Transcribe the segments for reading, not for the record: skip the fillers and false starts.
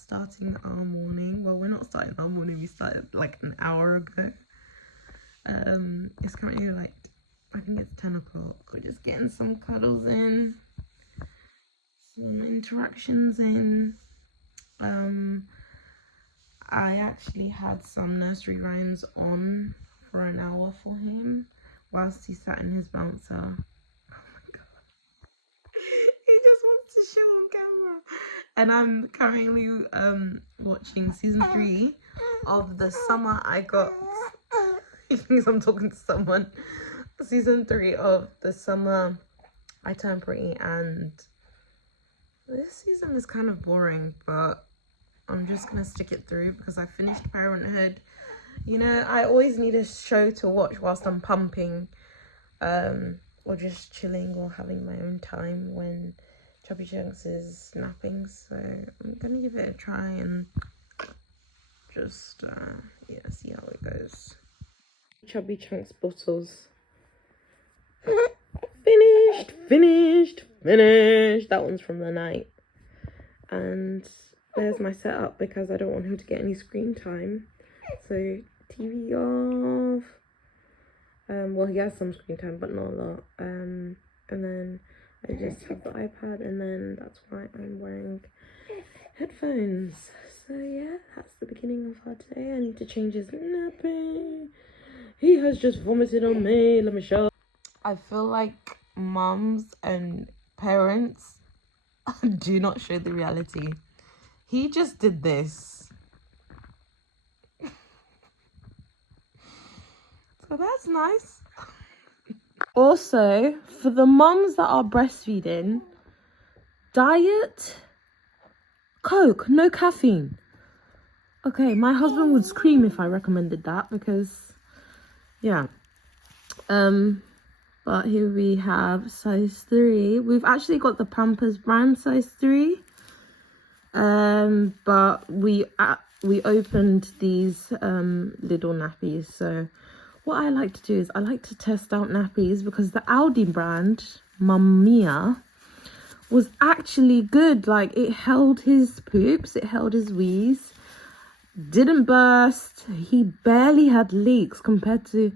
starting our morning. Well, we're not starting our morning, we started like an hour ago. It's currently like, I think it's 10 o'clock. We're just getting some cuddles in, some interactions in. I actually had some nursery rhymes on for an hour for him whilst he sat in his bouncer. Oh my god. He just wants to show on camera. And I'm currently watching season 3 of the summer I got. He thinks I'm talking to someone. Season 3 of the summer I turned pretty, and this season is kind of boring, but I'm just gonna stick it through because I finished Parenthood. You know, I always need a show to watch whilst I'm pumping, or just chilling or having my own time when Chubby Chunks is napping. So I'm gonna give it a try and just see how it goes. Chubby Chunks bottles. Finished. That one's from the night. And there's my setup because I don't want him to get any screen time. So TV off. Well, he has some screen time, but not a lot. And then I just have the iPad, and then that's why I'm wearing headphones. So yeah, that's the beginning of our day. I need to change his nappy. He has just vomited on me. Let me show. I feel like mums and parents do not show the reality. He just did this. So that's nice. Also, for the mums that are breastfeeding, diet Coke, no caffeine. Okay, my husband would scream if I recommended that because, yeah. But here we have size 3. We've actually got the Pampers brand size 3. But we opened these little nappies. So what I like to do is I like to test out nappies because the Aldi brand, Mamma Mia, was actually good. Like, it held his poops, it held his wheeze, didn't burst. He barely had leaks compared to,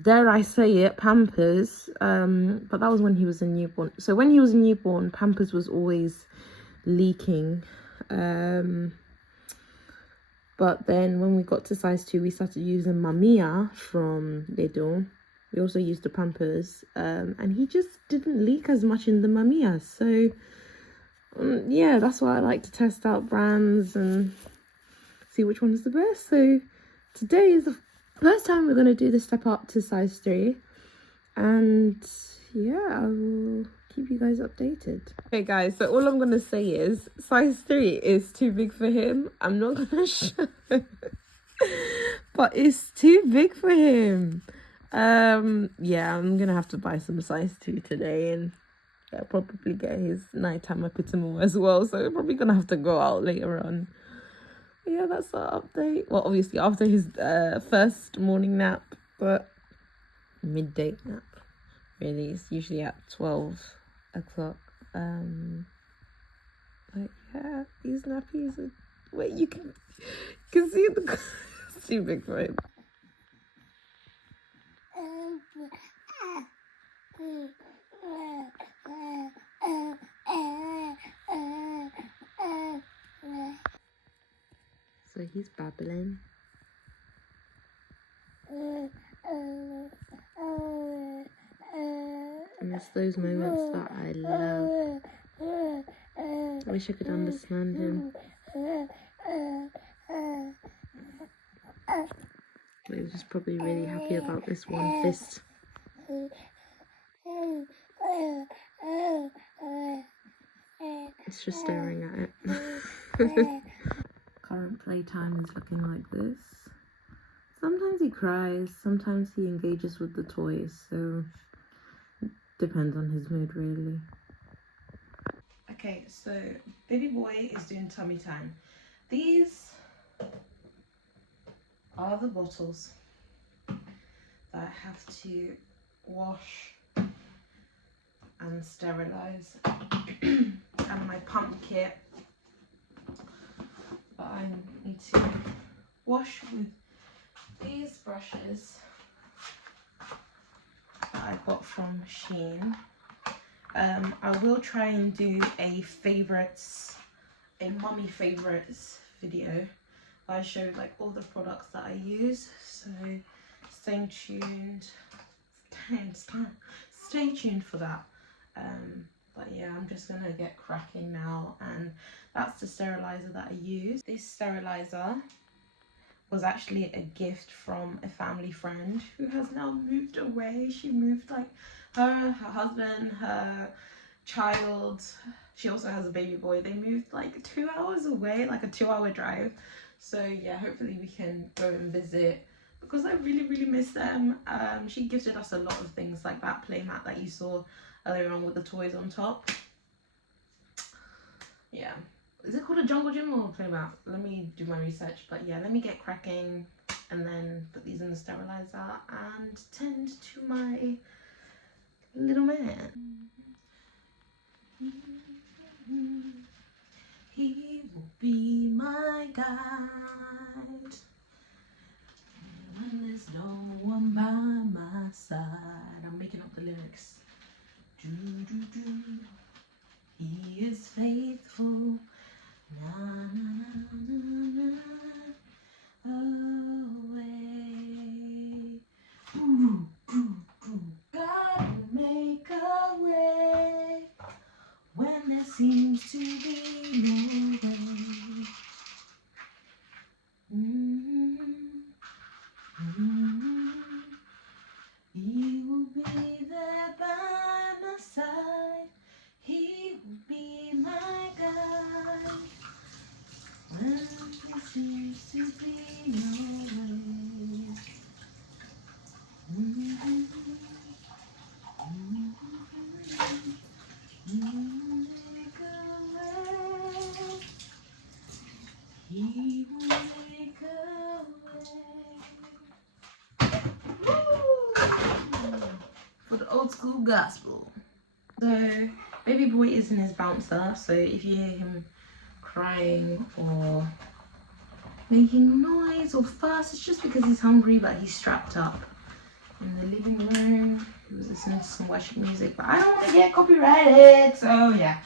dare I say it, Pampers. But that was when he was a newborn. So when he was a newborn, Pampers was always leaking. But then when we got to size 2, we started using Mamiya from Lidl. We also used the Pampers, and he just didn't leak as much in the Mamiya. So yeah, that's why I like to test out brands and see which one is the best. So today is the first time we're going to do the step up to size 3, and yeah, I will keep you guys updated. Okay guys, so all I'm gonna say is size 3 is too big for him. I'm not gonna show but it's too big for him. Yeah, I'm gonna have to buy some size 2 today, and I'll probably get his nighttime epitomal as well, so we're probably gonna have to go out later on. But yeah, that's our update. Well, obviously after his first morning nap, but midday nap really. It's usually at 12 o'clock. Like, yeah, these nappies are, wait, you can see the it's too big for him. So he's babbling. And it's those moments that I love. I wish I could understand him. But he was probably really happy about this one fist. It's just staring at it. Current playtime is looking like this. Sometimes he cries, sometimes he engages with the toys, so it depends on his mood really. Okay, so baby boy is doing tummy time. These are the bottles that I have to wash and sterilize. And my pump kit. I need to wash with these brushes that I got from Shein. I will try and do a mummy favorites video. I showed like all the products that I use, so stay tuned. Stay tuned for that. But yeah, I'm just gonna get cracking now, and that's the sterilizer that I use. This sterilizer was actually a gift from a family friend who has now moved away. She moved, like her husband, her child, she also has a baby boy. They moved like 2 hours away, like a 2-hour drive. So yeah, hopefully we can go and visit because I really miss them. She gifted us a lot of things like that playmat that you saw earlier on with the toys on top. Yeah, is it called a jungle gym or a playmat? Let me do my research. But yeah, let me get cracking and then put these in the sterilizer and tend to my little man. He will be my guide when there's no one by my side. I'm making up the lyrics. Do, do, do. He is faithful. Na, na, na, na, na, away. Ooh, ooh, ooh. God will make a way when there seems to be no way. He will be there by my side. He will be my guide when there seems to be no way. He will make a way. For the old school gospel. So baby boy is in his bouncer, so if you hear him crying or making noise or fuss, it's just because he's hungry, but he's strapped up in the living room. He was listening to some worship music, but I don't want to get copyrighted, so yeah.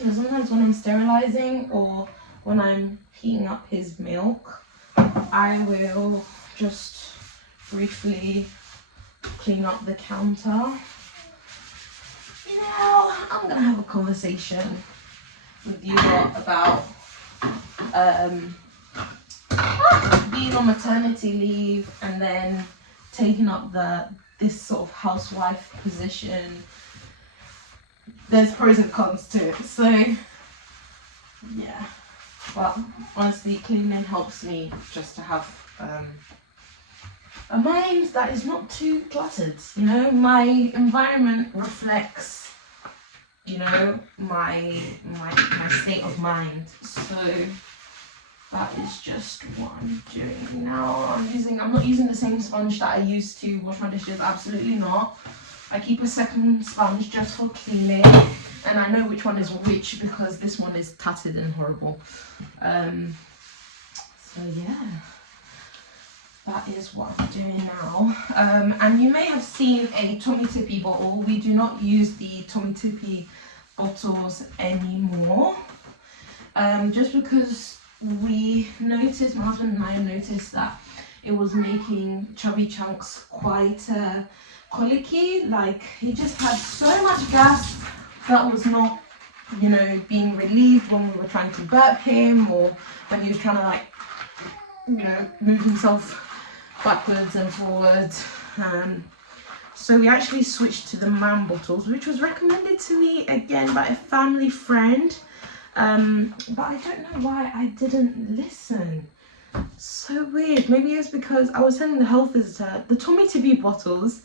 And sometimes when I'm sterilizing or when I'm heating up his milk, I will just briefly clean up the counter. You know, I'm gonna have a conversation with you lot about being on maternity leave and then taking up this sort of housewife position. There's pros and cons to it, so yeah. But honestly, cleaning helps me just to have a mind that is not too cluttered. You know, my environment reflects, you know, my state of mind. So that is just what I'm doing now. I'm not using the same sponge that I used to wash my dishes. Absolutely not. I keep a second sponge just for cleaning, and I know which one is which because this one is tattered and horrible. So yeah, that is what I'm doing now. And you may have seen a Tommy Tippy bottle. We do not use the Tommy Tippy bottles anymore, just because we noticed, my husband and I noticed that it was making Chubby Chunks quite colicky. Like, he just had so much gas that was not, you know, being relieved when we were trying to burp him, or when he was trying to, like, you know, move himself backwards and forwards. So we actually switched to the man bottles, which was recommended to me again by a family friend. But I don't know why I didn't listen. So weird. Maybe it's because I was telling the health visitor the Tommy Tippy bottles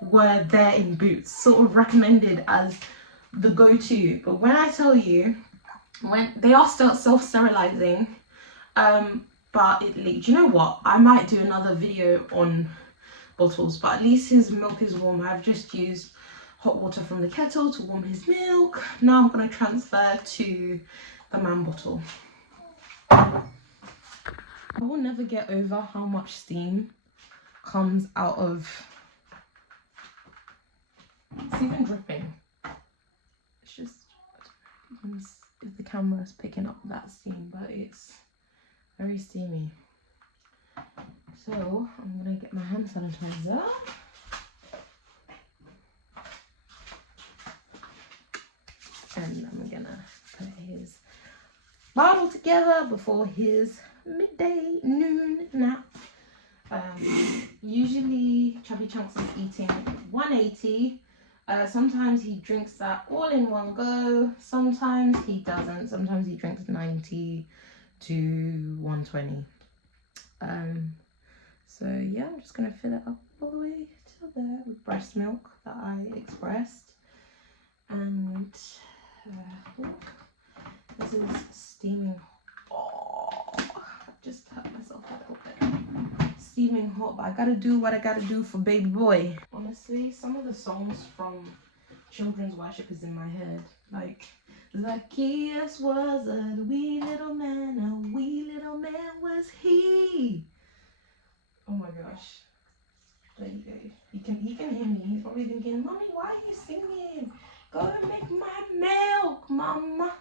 were there in Boots, sort of recommended as the go-to. But when I tell you, when they are still self-sterilizing, but it leaked. You know what? I might do another video on bottles, but at least his milk is warm. I've just used hot water from the kettle to warm his milk. Now I'm going to transfer to the man bottle. I will never get over how much steam comes out of. It's even dripping. It's just, I don't know if the camera is picking up that steam, but it's very steamy. So I'm gonna get my hand sanitizer. And I'm gonna put his bottle together before his midday noon nap. Usually Chubby Chunks is eating 180. Sometimes he drinks that all in one go. Sometimes he doesn't. Sometimes he drinks 90 to 120. So yeah, I'm just gonna fill it up all the way to there with breast milk that I expressed. And look, this is steaming. Oh, I just hurt myself a little bit. Steaming hot, but I gotta do what I gotta do for baby boy. Honestly, some of the songs from children's worship is in my head. Like, Zacchaeus was a wee little man was he. Oh my gosh. There you go. He can hear me. He's probably thinking, Mommy, why are you singing? Go and make my milk, Mama.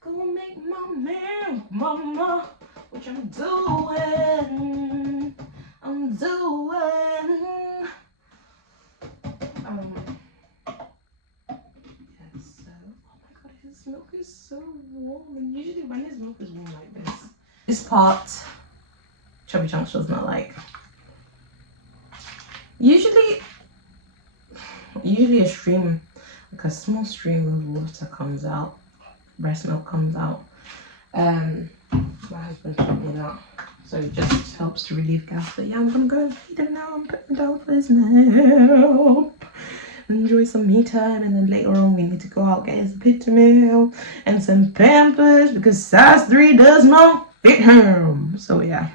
Go and make my milk, Mama. Which I'm doing. Yes, so, oh my god, his milk is so warm. And usually when his milk is warm like this part, Chubby Chunks does not like. Usually a stream, like a small stream of water comes out, breast milk comes out. My husband taught me that, so it just helps to relieve gas. But yeah, I'm gonna go and feed him now and put him down for his nap. Enjoy some me time, and then later on we need to go out, get his pit meal and some Pampers because size 3 does not fit him. So yeah.